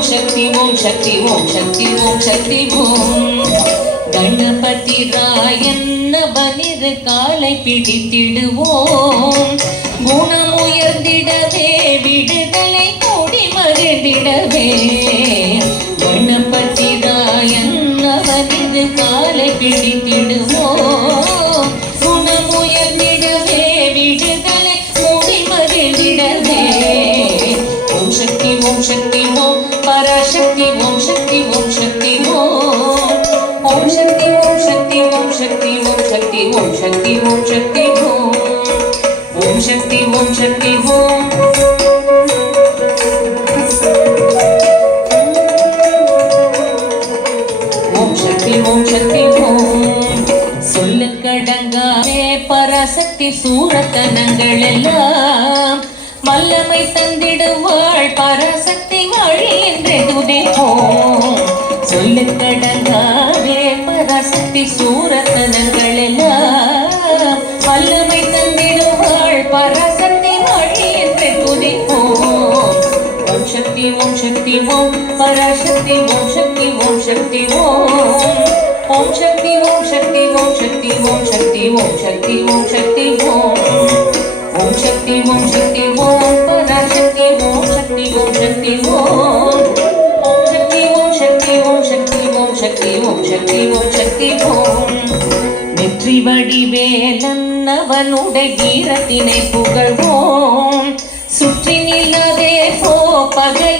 ஓம் சக்தி ஓம் சக்தி ஓம் சக்தி ஓம் சக்தி ஓம். கணபதி ராயன்ன அவனிரு காலை பிடித்திடுவோம். குணம் உயர்ந்திடவே விடுதலை கூடி மகிழ்ந்திடவே. கணபதி ராயன் அவனிரு காலை பிடித்திடுவோம். ஓம் சக்தி ஓம் சக்தி ஓம். ஓம் சக்தி ஓம் சக்தி ஓம். ஓம் சக்தி ஓம் சக்தி ஓம். சொல்லுக்கடங்காவே பராசக்தி சூரத்தனங்கள் எல்லாம் வல்லமை தந்திடுவாள் பராசக்தி வழி என்று துதிப்போம். சொல்லுக்கடங்காவே பராசக்தி சூரத்தனங்கள் ஓம் சக்தி ஓம் பராசக்தி ஓம் சக்தி ஓம் சக்தி ஓம் ஓம் சக்தி ஓம் சக்தி ஓம் சக்தி ஓம் சக்தி ஓம் சக்தி ஓம் சக்தி ஓம் ஓம் சக்தி ஓம் சக்தி ஓம் பராசக்தி ஓம் சக்தி ஓம் சக்தி ஓம் ஓம் சக்தி ஓம் சக்தி ஓம் சக்தி ஓம் சக்தி ஓம் சக்தி ஓம் சக்தி ஓம் வெற்றி வடிவேலன் அவனுடைய கீரத்தினை புகழ்வோம் சுற்றி நில்லாதே போ பகையே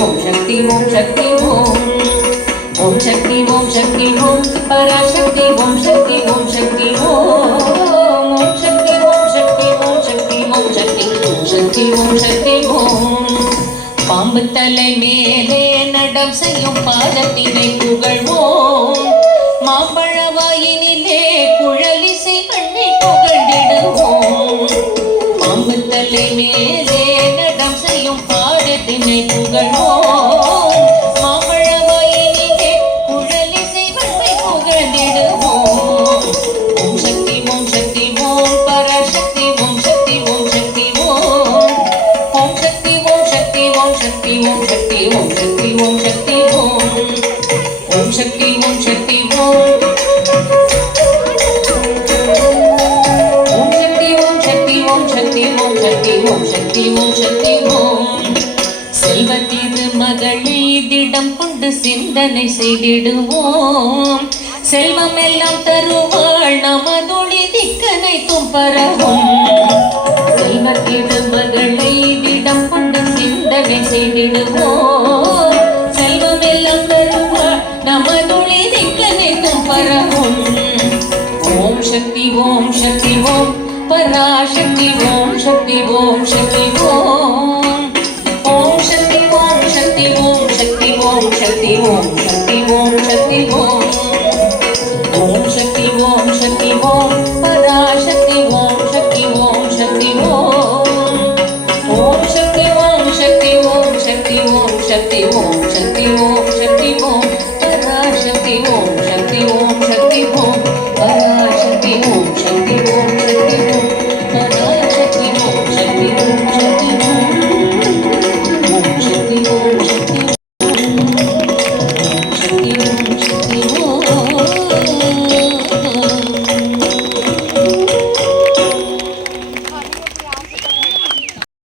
சக்தி ஓம் சக்தி ஓம் சக்தி ஓம் ஓம் சக்தி ஓம் சக்தி ஓம் பராசக்தி ஓம் சக்தி ஓம் சக்தி சக்தி ஓம் சக்தி ஓம் சக்தி ஓம் சக்தி ஓம் ஓம் சக்தி ஓம் சக்தி ஓம் ஓம் சக்தி ஓம் சக்தி ஓம் சக்தி ஓம் சக்தி ஓம் சக்தி ஓம் சக்தி ஓம் செல்வத்திரு மகளை திடம் கொண்டு சிந்தனை செய்திடுவோம் செல்வம் எல்லாம் தருவாள் நமதொழி திக்கனை தும்பரவும் செல்வத்திடு மகள் சிந்தனை செல்வம் எல்லாம் தருவாள் நமதொழி நிற்கும் பரவும். ஓம் சக்தி ஓம் சக்தி ஓம். பராசக்தி ஓம் சக்தி ஓம் சக்தி.